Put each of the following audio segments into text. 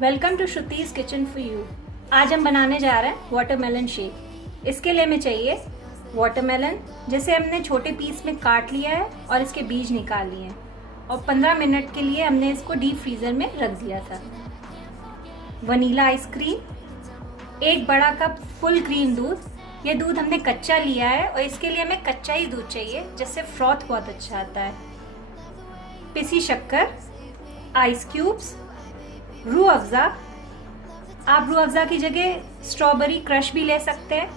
Welcome to Shruti's kitchen for you. आज हम बनाने जा रहे हैं वाटरमेलन शेक। इसके लिए हमें चाहिए वाटरमेलन, जिसे हमने छोटे पीस में काट लिया है और इसके बीज निकाल लिए हैं, और 15 मिनट के लिए हमने इसको डीप फ्रीजर में रख दिया था। वनीला आइसक्रीम, 1 बड़ा कप फुल क्रीम दूध। ये दूध हमने कच्चा लिया है और इसके लिए हमें कच्चा ही दूध चाहिए, जिससे फ्रॉथ बहुत अच्छा आता है। पिसी शक्कर, आइस क्यूब्स, रूह अफ़ज़ा। आप रूह अफ़ज़ा की जगह स्ट्रॉबेरी क्रश भी ले सकते हैं,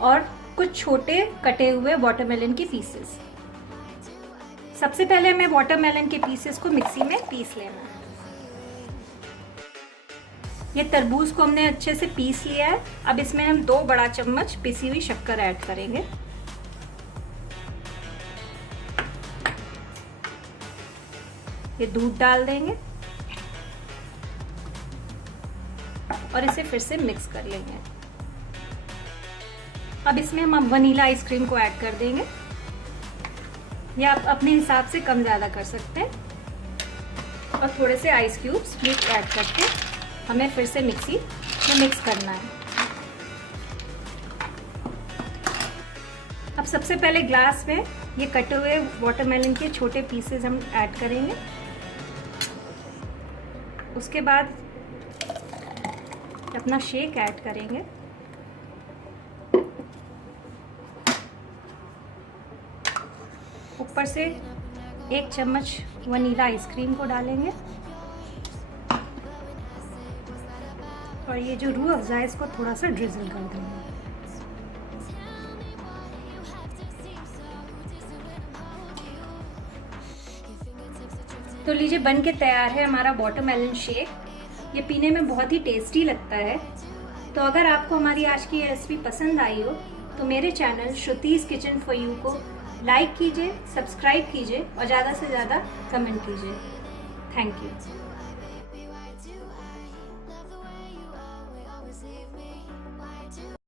और कुछ छोटे कटे हुए वाटरमेलन के पीसेस। सबसे पहले हमें वाटरमेलन के पीसेस को मिक्सी में पीस लेना है। ये तरबूज को हमने अच्छे से पीस लिया है। अब इसमें हम 2 बड़ा चम्मच पिसी हुई शक्कर ऐड करेंगे। ये दूध डाल देंगे और इसे फिर से मिक्स कर लेंगे। अब इसमें हम वनीला आइसक्रीम को ऐड कर देंगे, या आप अपने हिसाब से कम ज़्यादा कर सकते हैं, और थोड़े से आइस क्यूब्स भी ऐड करके हमें फिर से मिक्सी में मिक्स करना है। अब सबसे पहले ग्लास में ये कटे हुए वाटरमेलन के छोटे पीसेस हम ऐड करेंगे। उसके बाद अपना शेक ऐड करेंगे। ऊपर से 1 चम्मच वनीला आइसक्रीम को डालेंगे, और ये जो रूह अफ़ज़ा है इसको थोड़ा सा ड्रिज़ल कर देंगे। तो लीजिए, बन के तैयार है हमारा वाटरमेलन शेक। ये पीने में बहुत ही टेस्टी लगता है। तो अगर आपको हमारी आज की ये रेसिपी पसंद आई हो तो मेरे चैनल श्रुतिज किचन फॉर यू को लाइक कीजिए, सब्सक्राइब कीजिए और ज़्यादा से ज़्यादा कमेंट कीजिए। Thank you.